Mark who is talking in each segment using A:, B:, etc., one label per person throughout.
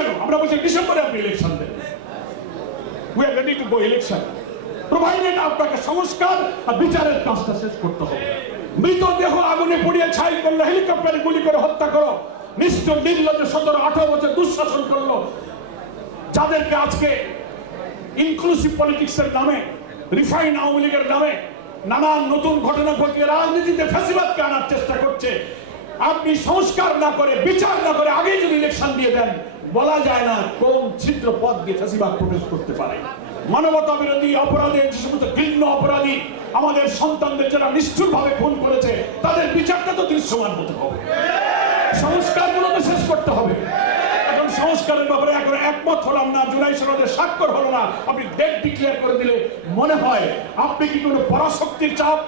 A: কেন? আমরা বলছি ডিসেম্বরে আপনি election then. We are ready to go election provided আপনাকে সংস্কার আর বিচারের কাজটা শেষ করতে হবে। মৃতদেহ আগুনে পুড়িয়ে ছাই করল হেলিকপ্টারে গুলি করে হত্যা করো। নিশ্চয় নির্লজ্জ সতেরো, আঠারো বছর দুঃশাসন করল। যাদেরকে আজকে ইনক্লুসিভ পলিটিক্সের নামে রিফাইন আওয়ামী লীগের নামে নানান নতুন ঘটনা ঘটিয়ে রাজনীতিতে ফ্যাসিবাদকে আনার চেষ্টা করছে, আপনি সংস্কার না করে, বিচার না করে আগেই যদি ইলেকশন দিয়ে দেন বলা যায় না কোন ছিদ্র পথ দিয়ে ফ্যাসিবাদ প্রবেশ করতে পারে। মানবতা বিরোধী অপরাধের যে সমস্ত ঘৃণ্য অপরাধী আমাদের সন্তানদের যারা নিষ্ঠুর ভাবে খুন করেছে, তাদের বিচারটা তো দৃশ্যমান হতে হবে। সংস্কারগুলোকে শেষ করতে হবে। এখন সংস্কারের ব্যাপারে এখন একমত হলাম না, জুলাই সনদের স্বাক্ষর হলো না। আপনি ডেট ডিক্লেয়ার করে দিলে মনে হয় আপনি কি কোনো পরাশক্তির চাপ?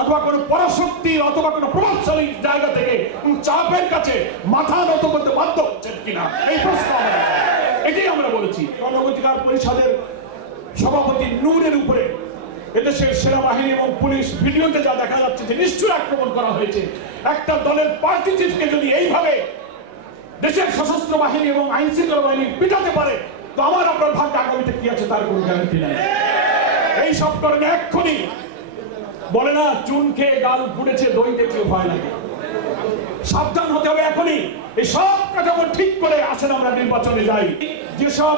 A: অথবা কোনো পরাশক্তি অথবা কোনো প্রভাবশালী জায়গা থেকে কোন চাপের কাছে মাথা নত করতে বাধ্য হচ্ছেন কিনা? এই প্রশ্ন এটাই আমরা বলেছি। গণঅধিকার পরিষদের সভাপতি নূরের উপরে এদেশের সেনাবাহিনী এবং পুলিশ ভিডিওতে যা দেখা যাচ্ছে যে নিশ্চয় আক্রমণ করা হয়েছে, একটা দলের পার্টি চিফকে যদি এইভাবে দেশের সশস্ত্র বাহিনী এবং আইন শৃঙ্খলা বাহিনী পিটাতে পারে, তো আমার আপনার ভাগ্য আগামীতে কি আছে তার কোনো গ্যারান্টি নাই। এই সব কারণে এক্ষুনি বলে না, চুন খেয়ে গাল ফুটেছে, দই দেখলে ভয় লাগে। সাবধান হতে হবে এখনই। এই সব কাঠামো ঠিক করে আসেন, আমরা নির্বাচনে যাই। যেসব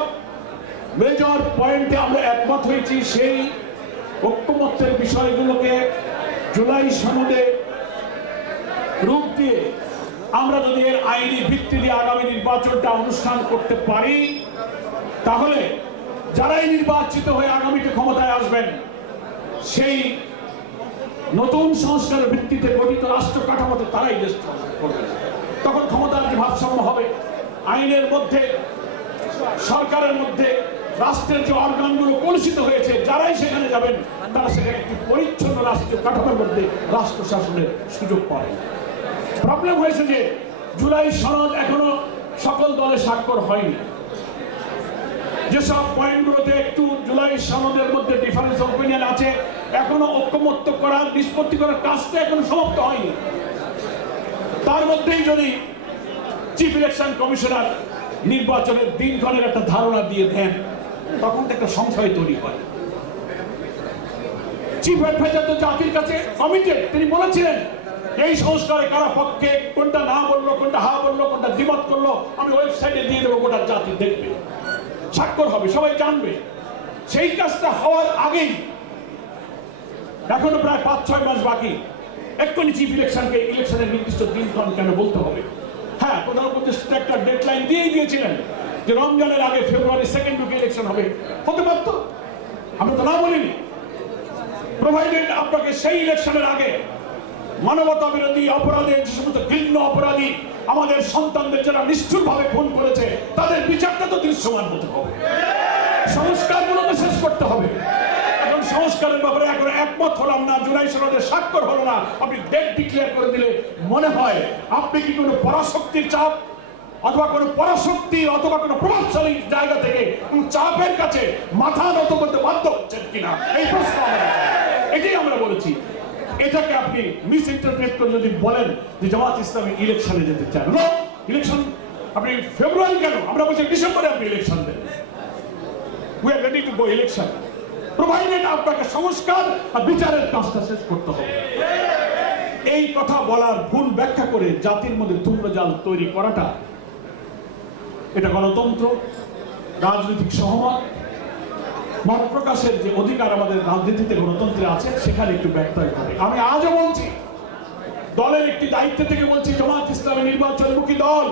A: মেজর পয়েন্টে আমরা একমত হয়েছি, সেই ঐক্যমত্যের বিষয়গুলোকে জুলাই সনদে রূপ দিয়ে আমরা যদি এর আইনি ভিত্তি দিয়ে আগামী নির্বাচনটা অনুষ্ঠান করতে পারি, তাহলে যারাই নির্বাচিত হয়ে আগামীতে ক্ষমতায় আসবেন, সেই নতুন সংস্কারের ভিত্তিতে গঠিত রাষ্ট্র কাঠামোতে তারাই দেশ করবে। তখন ক্ষমতার যে ভারসাম্য হবে, আইনের মধ্যে, সরকারের মধ্যে, রাষ্ট্রের যে অর্গানগুলো কলুষিত হয়েছে, যারাই সেখানে যাবেন, তারা সেখানে একটি পরিচ্ছন্ন রাষ্ট্রীয় কাঠামোর মধ্যে রাষ্ট্র শাসনের সুযোগ পাবে। প্রবলেম হয়েছে যে, জুলাই সনদ এখনও সকল দলে স্বাক্ষর হয়নি। যেসব পয়েন্টগুলোতে একটু জুলাই সনদের মধ্যে ডিফারেন্স অপিনিয়ন আছে এখনও ঐক্যমত্য করার, নিষ্পত্তি করার কাজটা এখনও সমাপ্ত হয়নি। তার মধ্যেই যদি চিফ ইলেকশন কমিশনার নির্বাচনের দিনক্ষণের একটা ধারণা দিয়ে দেন, তখন তো একটা সংশয় তৈরি হয়। চিফ অ্যাডভাইজার তো জাতির কাছে কমিটেড তিনি বলেছিলেন, এই সংস্কারে কারা পক্ষে, কোনটা না বলল, কোনটা হা বলল, কোনটা দ্বিমত করল, আমি ওয়েবসাইটে দিয়ে দেবো, গোটা জাতি দেখবে। স্বাক্ষর হবে, সবাই জানবে। সেই কাজটা হওয়ার আগেই এখনও প্রায় পাঁচ, ছয় মাস বাকি। এক্ষুনি চিফ ইলেকশনকে ইলেকশনের নির্দিষ্ট দিনক্ষণ কেন বলতে হবে? হ্যাঁ প্রধান উপদেষ্টা একটা ডেডলাইন দিয়েই দিয়েছিলেন যে রমজানের আগে ফেব্রুয়ারি সেকেন্ড উইকে ইলেকশন হবে। হতে পারতো? আমরা তো না বলিনি। প্রোভাইডেড আপনাকে সেই ইলেকশনের আগে মানবতা বিরোধী অপরাধের যে সমস্ত ঘৃণ্য অপরাধী আমাদের সন্তানদের যারা নিষ্ঠুর ভাবে খুন করেছে, তাদের বিচারটা তো দৃশ্যমান হতে হবে। সংস্কারগুলোকে শেষ করতে হবে। সংস্কারের ব্যাপারে এখন একমত হলাম না, জুলাই সনদের স্বাক্ষর হলো না। আপনি ডেট ডিক্লেয়ার করে দিলে মনে হয় আপনি কি কোনো পরাশক্তির চাপ অথবা কোনো পরাশক্তি অথবা কোনো প্রভাবশালী জায়গা থেকে কোন চাপের কাছে মাথা নত করতে বাধ্য হচ্ছেন কিনা? এই প্রশ্ন এটাই আমরা বলেছি। এটাকে আপনি মিস ইন্টারপ্রেট করে যদি বলেন যে জামাত ইসলামী ইলেকশনে যেতে চান ইলেকশন আপনি ফেব্রুয়ারি কেন? আমরা বলছি ডিসেম্বরে আপনি election then. We are ready to go election provided আপনাকে সংস্কার আর বিচারের কাজটা শেষ করতে হবে। এই কথা বলার ভুল ব্যাখ্যা করে জাতির মধ্যে তুল্যজাল তৈরি করাটা এটা গণতন্ত্র, রাজনৈতিক সহমত মত প্রকাশের যে অধিকার আমাদের রাজনীতিতে, গণতন্ত্রে আছে, সেখানে একটু ব্যত্যয় ঘটে আমি আজও বলছি, দলের একটি দায়িত্ব থেকে বলছি, জামাত ইসলামী নির্বাচনমুখী দল।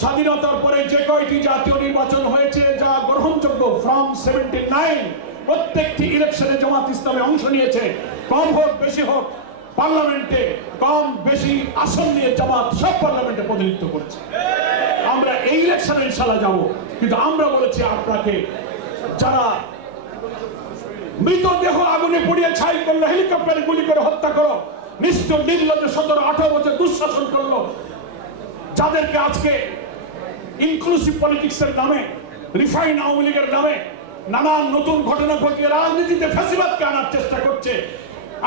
A: স্বাধীনতার পরে যে কয়টি জাতীয় নির্বাচন হয়েছে, যা গ্রহণযোগ্য ফ্রম সেভেন্টি নাইন প্রত্যেকটি ইলেকশনে জামাত ইসলামে অংশ নিয়েছে। কম হোক, বেশি হোক পার্লামেন্টে কম, বেশি আসন নিয়ে জামাত সব পার্লামেন্টে প্রতিনিধিত্ব করেছে। আমরা এই ইলেকশনে ইনশাল্লাহ যাব। কিন্তু আমরা বলেছি আপনাকে, যারা মৃতদেহ আগুনে পুড়িয়ে ছাই করল হেলিকপ্টারে গুলি করে হত্যা করো, নিশ্চয় নির্লজ্জ সতেরো, আঠারো বছর দুঃশাসন করল, যাদেরকে আজকে ইনক্লুসিভ পলিটিক্সের নামে রিফাইন আওয়ামী লীগের নামে নানান নতুন ঘটনা ঘটিয়ে রাজনীতিতে ফ্যাসিবাদকে আনার চেষ্টা করছে।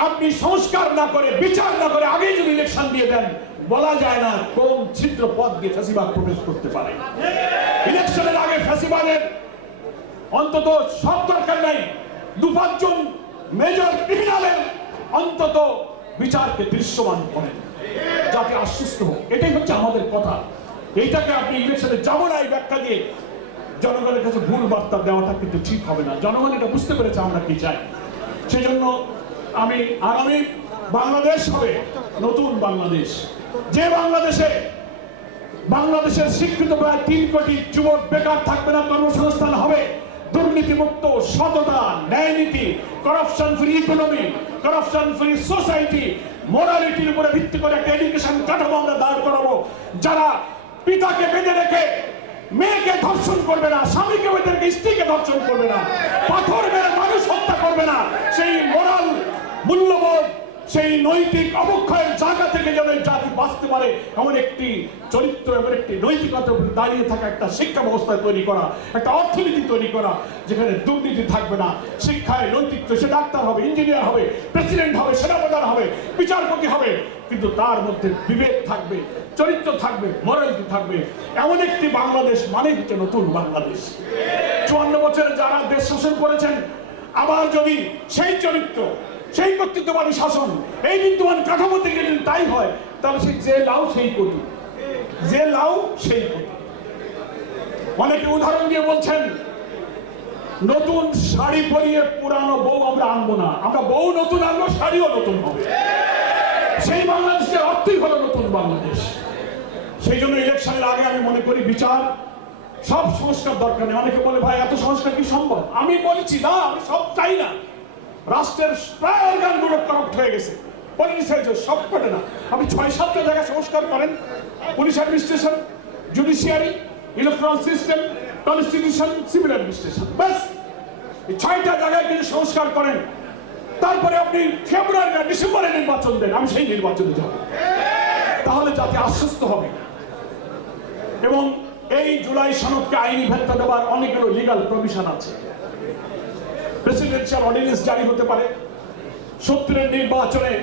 A: আপনি সংস্কার না করে, বিচার না করে আগেই যদি ইলেকশন দিয়ে দেন, বলা যায় না কোন ছিদ্র পথ দিয়ে ফ্যাসিবাদ প্রবেশ করতে পারে। আমাদের অন্তত সব দরকার নাই। দু পাঁচজন মেজর ক্রিমিনালের অন্তত বিচারকে দৃশ্যমান করেন, যাতে আশ্বস্ত হোক এটাই হচ্ছে আমাদের কথা। এইটাকে আপনি ইলেকশনে যাব না এই ব্যাখ্যা দিয়ে। জনগণের কাছে ভুল বার্তা দেওয়াটা কিন্তু ঠিক হবে না। জনগণ এটা বুঝতে পেরেছে আমরা কি চাই। সেই জন্য আমি আগামী বাংলাদেশ হবে নতুন বাংলাদেশ। যে বাংলাদেশে বাংলাদেশের শিক্ষিত প্রায় তিন কোটি যুবক বেকার থাকবে না, কর্মসংস্থান হবে, দুর্নীতিমুক্ত, সততা, ন্যায় নীতি corruption free economy corruption free society মোরালিটির উপরে ভিত্তি করে একটা এডুকেশন কাঠামো আমরা দাঁড় করাবো। যারা পিতাকে বেঁধে রেখে মেয়েকে ধর্ষণ করবে না, স্বামীকে রেখে স্ত্রীকে ধর্ষণ করবে না, পাথর মেরে মানুষ হত্যা করবে না, সেই মোরাল মূল্যবোধ, সেই নৈতিক অবক্ষয়ের জায়গা থেকে যেন জাতি বাঁচতে পারে, এমন একটি চরিত্র, এমন একটি নৈতিকতার উপরে দাঁড়িয়ে থাকা একটা শিক্ষা ব্যবস্থা তৈরি করা, একটা অর্থনীতি তৈরি করা, যেখানে দুর্নীতি থাকবে না, শিক্ষায় নৈতিক, সে ডাক্তার হবে, ইঞ্জিনিয়ার হবে, প্রেসিডেন্ট হবে হবে বিচারপতি হবে। কিন্তু তার মধ্যে বিবেক থাকবে, চরিত্র থাকবে মরালিটি থাকবে। এমন একটি বাংলাদেশ মানে হচ্ছে নতুন বাংলাদেশ। চুয়ান্ন বছরে যারা দেশ শাসন করেছেন, আবার যদি সেই চরিত্র, সেই কর্তৃত্ববাদী শাসন, এই বিদ্যমান কাঠামো থেকে যদি তাই হয়, তাহলে সেই যে লাউ, সেই কোটি যে লাউ, সেই কোটি অনেকে উদাহরণ দিয়ে বলছেন নতুন শাড়ি পরিয়ে পুরানো বউ আমরা আনব না। আমরা বউ নতুন আনব, শাড়িও নতুন হবে। সেই বাংলাদেশের অর্থই হলো নতুন বাংলাদেশ। সেই জন্য ইলেকশনের আগে আমি মনে করি বিচার, সব সংস্কার দরকার নেই। অনেকে বলে, ভাই, এত সংস্কার কি সম্ভব? আমি বলছি, না, আমি সব চাই না। রাষ্ট্রের প্রায় অর্গানগুলো করাপ্ট হয়ে গেছে। পলিটিসাইজ সব কটে না। আপনি ছয়, সাতটা জায়গায় সংস্কার করেন। Police administration judiciary electoral system constitution civil administration ব্যাস, এই ছয়টা জায়গায় যদি সংস্কার করেন। তারপরে আপনি ফেব্রুয়ারি না ডিসেম্বরে নির্বাচন দেন, আমি সেই নির্বাচনে যাব। তাহলে জাতি আশ্বস্ত হবে। এবং এই জুলাই সনদকে আইনি ভেত্তা দেওয়ার অনেকগুলো লিগাল প্রভিশন আছে। প্রেসিডেন্সিয়াল অর্ডিন্যান্স জারি হতে পারে। সত্তরের নির্বাচনে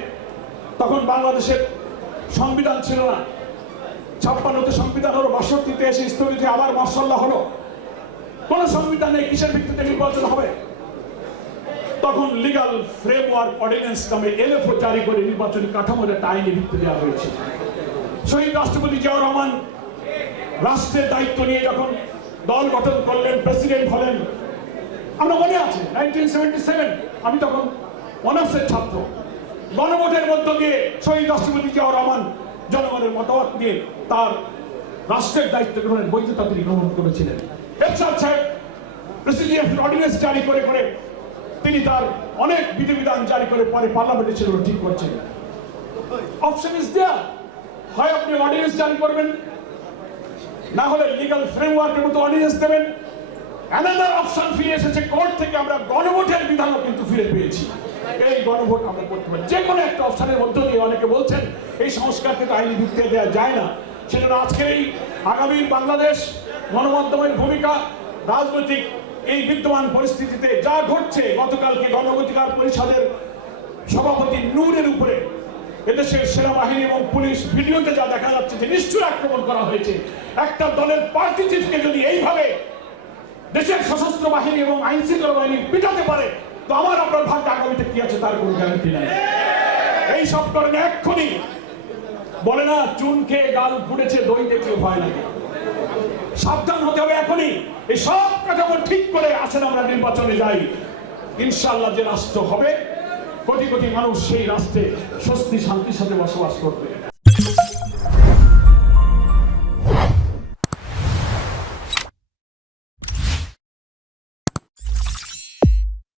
A: তখন বাংলাদেশের সংবিধান ছিল না। ছাপ্পান্নতে সংবিধান হলো বাষট্টিতে এসে স্থগিত আবার মার্শাল্লাহ হলো। কোন সংবিধান কিসের ভিত্তিতে নির্বাচন হবে? তখন লিগাল ফ্রেমওয়ার্ক অর্ডিন্যান্স নামে এলএফও জারি করে নির্বাচনী কাঠামোর একটা আইনি ভিত্তি দেওয়া হয়েছে। শহীদ রাষ্ট্রপতি জিয়াউর রহমান রাষ্ট্রের দায়িত্ব নিয়ে যখন দল গঠন করলেন প্রেসিডেন্ট হলেন, আমরা মনে আছে নাইনটিন সেভেন্টি সেভেন আমি তখন অনার্সের ছাত্র। গণভোটের মধ্য দিয়ে শহীদ রাষ্ট্রপতি জিয়াউর রহমান জনগণের মতামত দিয়ে তার রাষ্ট্রের দায়িত্ব গ্রহণের বৈধতা তিনি গ্রহণ করেছিলেন। এরশাদ সাহেব প্রেসিডেন্ট অর্ডিন্যান্স জারি করে করে তিনি তার অনেক বিধিবিধান জারি করে পরে পার্লামেন্টে সেগুলো ঠিক করছেন। অপশন ইজ দেয়ার হয় আপনি অর্ডিন্যান্স জারি করবেন, না হলে লিগাল ফ্রেমওয়ার্কের মতো অর্ডিন্যান্স দেবেন। অ্যানাদার অপশন ফিরে এসেছে কোর্ট থেকে আমরা গণভোটের বিধানও কিন্তু ফিরে পেয়েছি। এই গণভোট আমরা করতে পারি। যে কোনো একটা অপশনের মধ্য দিয়ে অনেকে বলছেন, এই সংস্কারকে তো আইনি ভিত্তিতে দেওয়া যায় না। সেজন্য আজকের এই আগামী বাংলাদেশ গণমাধ্যমের ভূমিকা, রাজনৈতিক এই বিদ্যমান পরিস্থিতিতে যা ঘটছে, গতকালকে গণঅধিকার পরিষদের সভাপতি নূরের উপরে এদেশের সেনাবাহিনী এবং পুলিশ ভিডিওতে যা দেখা যাচ্ছে যে নিষ্ঠুর আক্রমণ করা হয়েছে, একটা দলের পার্টি চিফকে যদি এইভাবে দেশের সশস্ত্র বাহিনী এবং আইন শৃঙ্খলা বাহিনী পিটাতে পারে, তো আমার আপনার ভাগ্য আগামীতে কি আছে তার কোনো গ্যারান্টি নাই। এই সব কারণে এক্ষুনি বলে না চুন খেয়ে গাল ফুটেছে দই দেখলে ভয় লাগে। সাবধান হতে হবে এখনই। এই সব কাঠামো ঠিক করে আসেন, আমরা নির্বাচনে যাই। ইনশাল্লাহ যে রাষ্ট্র হবে, কোটি কোটি মানুষ সেই রাষ্ট্রে স্বস্তি, শান্তির সাথে বসবাস করবে।